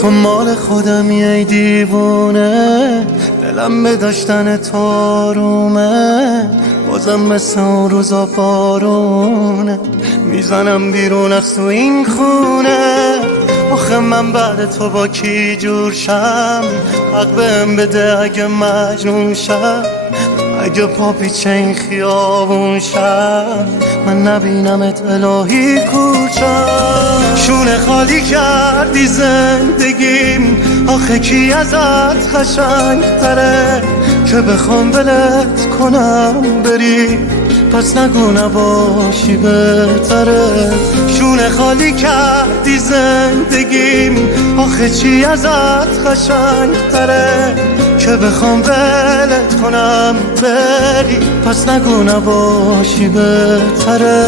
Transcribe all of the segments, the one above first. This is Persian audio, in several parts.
تو مال خودمی ای دیوونه، دلم به داشتن تو آرومه. بازم مثل اون روزا بارونه، میزنم بیرون از تو این خونه. آخه من بعد تو با کی جور شم؟ حق بهم بده اگه مجنون شم، اگه پا پیچه این خیابون شم، من نبینمت الهی کوچم. شونه خالی کردی زندگیم، آخه کی ازت قشنگ تره که بخوام ولت کنم بری؟ پس نگو نباشی بهتره. شونه خالی کردی زندگیم، آخه چی ازت قشنگ تره که بخوام ولت کنم بری؟ پس نگو نباشی بهتره.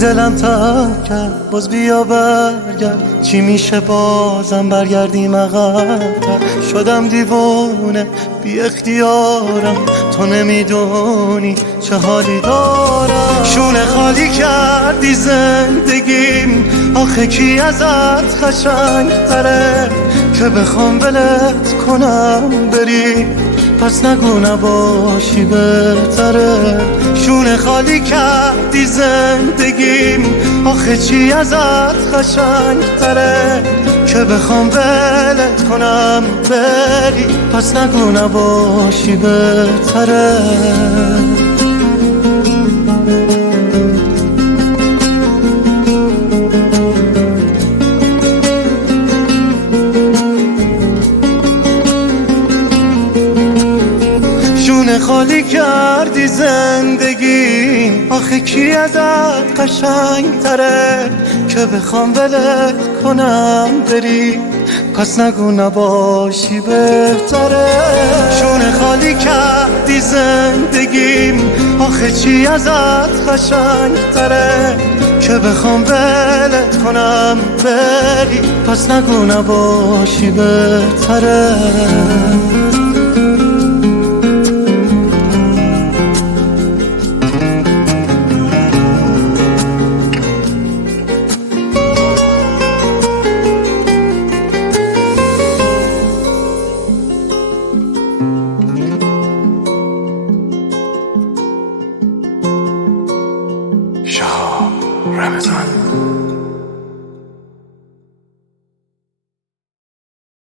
دلم تب کرد باز بیا برگرد، چی میشه بازم برگردیم عقب‌تر؟ شدم دیوونه بی اختیارم، تو نمیدونی چه حالی دارم. شونه خالی کردی زندگیم، آخه کی ازت قشنگ تره که بخوام ولت کنم بری؟ پس نگو نباشی بهتره. شونه خالی کردی زندگیم، آخه چی ازت قشنگ تره که بخوام ولت کنم بری؟ پس نگو نباشی بهتره. شونه خالی کردی زندگی، آخه کی ازت قشنگ تره که بخوام ولت کنم بری؟ پس نگو نباشی بهتره. شونه خالی کردی زندگیم، آخه چی ازت قشنگ تره که بخوام ولت کنم بری؟ پس نگو نباشی بهتره. شهاب رمضان.